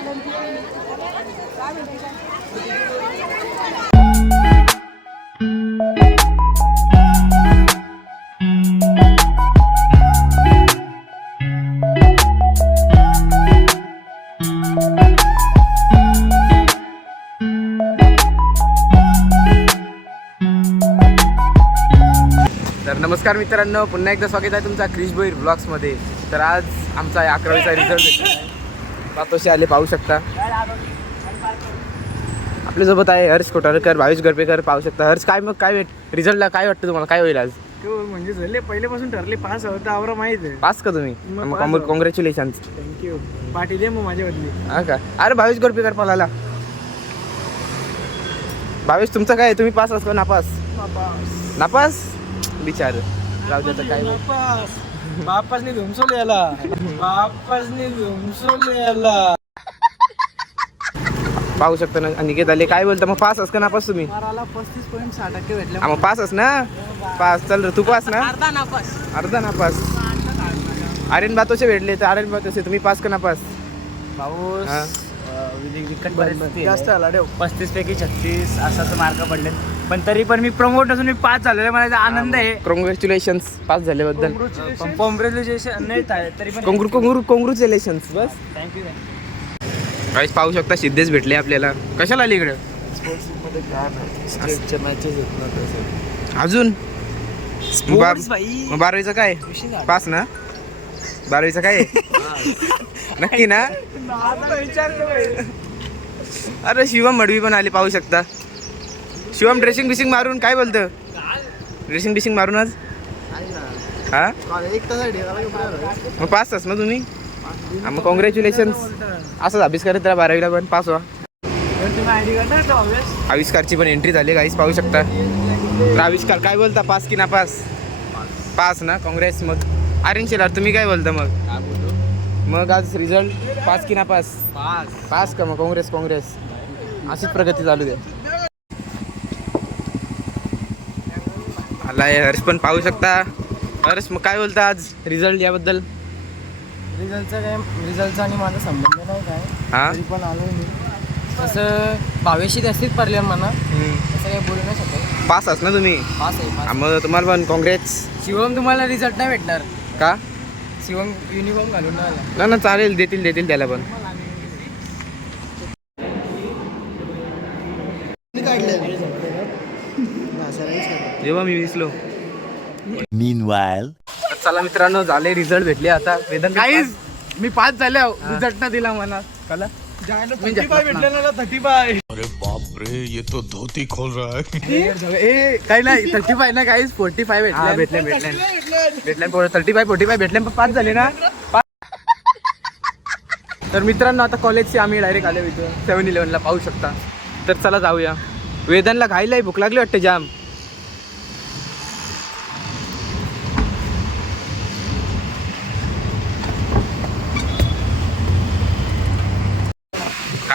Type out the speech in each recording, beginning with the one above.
तर नमस्कार मित्रांनो पुन्हा एकदा स्वागत आहे तुमचा क्रिश भोईर ब्लॉग्समध्ये. तर आज आमचा अकरावीचा रिझल्ट पातोशी आले पाहू शकता. आपल्यासोबत आहे हर्ष कोटारकर भावेश गरपेकर पाहू शकता. हर्ष काय मग काय भेट रिझल्टला काय वाटतं तुम्हाला? काय होईल आज? म्हणजे झाले पहिल्यापासून ठरले पास होता आवरा माहीत आहे. पास का तुम्ही. कॉंग्रॅच्युलेशन थँक्यू पाठी दे मग माझ्या बदली. हा का? अरे भावेश गरपेकर पळाला भावेश तुमचं काय? तुम्ही पास असतो नापास? नापास. विचार जाऊ दे आता काय नाही. बापास बापासने धुमसोल याला बापासने धुमसोल याला पाहू शकता ना अनिकेत आले. काय बोलता मग पास असं का नापास तुम्ही? माराला पस्तीस पॉईंट सहा टक्के भेटले. हा, मग पास अस ना? पास. चल रे, तू पास ना? अर्धा नापास अर्धा नापास आर्यन बातोचे भेटले तर आर्यन बातोचे तुम्ही पास का नापास पाऊस हा. विकट जास्त आला रे पस्तीस पैकी छत्तीस असाच मार्क पडले पण तरी पण मी प्रमोट असून मी पास झालेलो मला आनंद आहे. कॉंग्रॅच्युलेशन पास झाल्याबद्दल. कॉंग्रॅच्युलेशन नाही झाले, तरी पण कोंग्रू कोंग्रू कॉंग्रॅच्युलेशन्स बस. थँक्यू काहीच पाहू शकता सिद्धेश भेटले आपल्याला. कशाला आली इकडे? अजून? बारावीचं काय? पास ना? बारावीचं काय? नक्की ना? अरे शिवम मडवी पण आली पाहू शकता. शिवम ड्रेसिंग बिसिंग मारून काय बोलतं? ड्रेसिंग बिसिंग मारून आज? हा? मग पास ना तुम्ही? मग कॉंग्रॅच्युलेशन असंच अभ्यास करत राहा बारावीला पण पास व्हा. आविष्कारची पण एंट्री झाली काहीच पाहू शकता. तर आविष्कार काय बोलता? पास की ना पास? पास. ना? काँग्रेस मग. आर्यन शेलार तुम्ही काय बोलता मग? मग आज रिझल्ट पास की ना पास? पास. का मग? काँग्रेस काँग्रेस अशीच प्रगती चालू दे आलाय हर्ष पण पाहू शकता. हर्ष मग काय बोलता आज? रिझल्ट याबद्दल? रिझल्टचा काय रिझल्टचा आणि माझा संबंध नाही काय. हा? तरी पण आलो मी. तसं बावीसशे जास्तीच पडले हम्म. तसं काही बोलू नाही शकत. पास आस ना तुम्ही? पास आहे हा, मग तुम्हाला पण काँग्रेस शिवम तुम्हाला रिझल्ट नाही भेटणार. का? शिवम युनिफॉर्म घालून नाही आला ना ना चालेल देतील देतील त्याला पण. जेव्हा मी विसलो चला मित्रांनो झाले रिझल्ट भेटले आता. वेदन काहीच मी पास झाले रिझल्ट ना दिला मला. कला थर्टी फाय भेटले ना थर्टी फाय अरे बाप रे ये तो धोती खोल रहा है. ए काही नाही थर्टी फाय ना काहीच फोर्टी फाय हा, भेटले भेटले. भेटले? भेटले थर्टी फाय फोर्टी फाय भेटले पाच झाले ना. तर मित्रांनो आता कॉलेजचे आम्ही डायरेक्ट आलो इथं. सेवन इलेव्हनला पाहू शकता. तर चला जाऊया. वेदनला खायला भूक लागली वाटते जाम.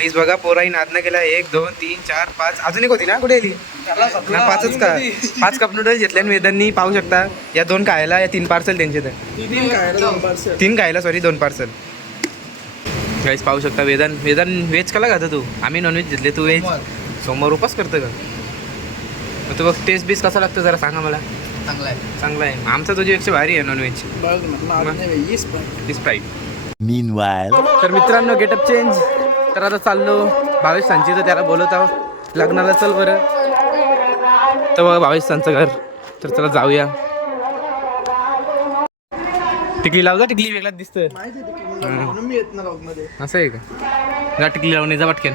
काहीच बघा पोराही नादना केला एक दोन तीन चार पाच. अजून एक होती ना कुठे गेली? ना पाचच का? पाच कप नूडल्स घेतले आणि वेदांनी पाहू शकता या दोन खायला या तीन पार्सल त्यांचे तर. तीन खायला सॉरी दोन पार्सल काहीच पाहू शकता वेदान वेदान व्हेज कला खाता तू? आम्ही नॉनव्हेज घेतले तू व्हेज सोमवार. उपास करतं का? मग तू बघ टेस्ट बीस कसा लागतो जरा सांगा मला. चांगला आहे. चांगला आहे. आमचा तुझ्यापेक्षा भारी आहे नॉनव्हेज स्प्राईट तर मित्रांनो गेटअप चेंज तर आता चाललो. भावेश तर त्याला बोलत आहोत. लग्नाला चल बरं. तर बघा भावेश सांचं घर. तर चला जाऊया. टिकली लावू जा टिकली वेगळाच दिसतं असं आहे का? जा टिकली लावणे जा पटकेन.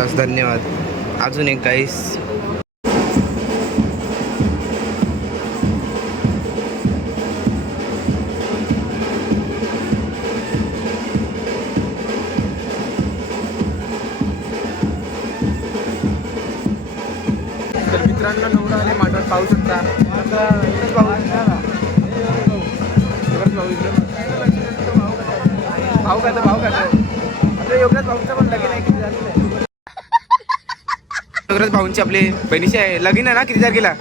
बस धन्यवाद. अजून एक गाईस तर मित्रांनो नवरा आले माठात पाहू शकता. आता इथंच पाहू इकडंच पाहू इकडं. भाऊ काय तर भाऊ काय आता? योगराज भाऊचं पण लगीन नाही. किती भाऊंची आपले बहिणीची आहे. लगीन आहे ना? किती तारखेला?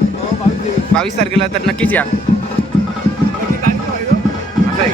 बावीस तारखेला तर नक्कीच या. असं आहे.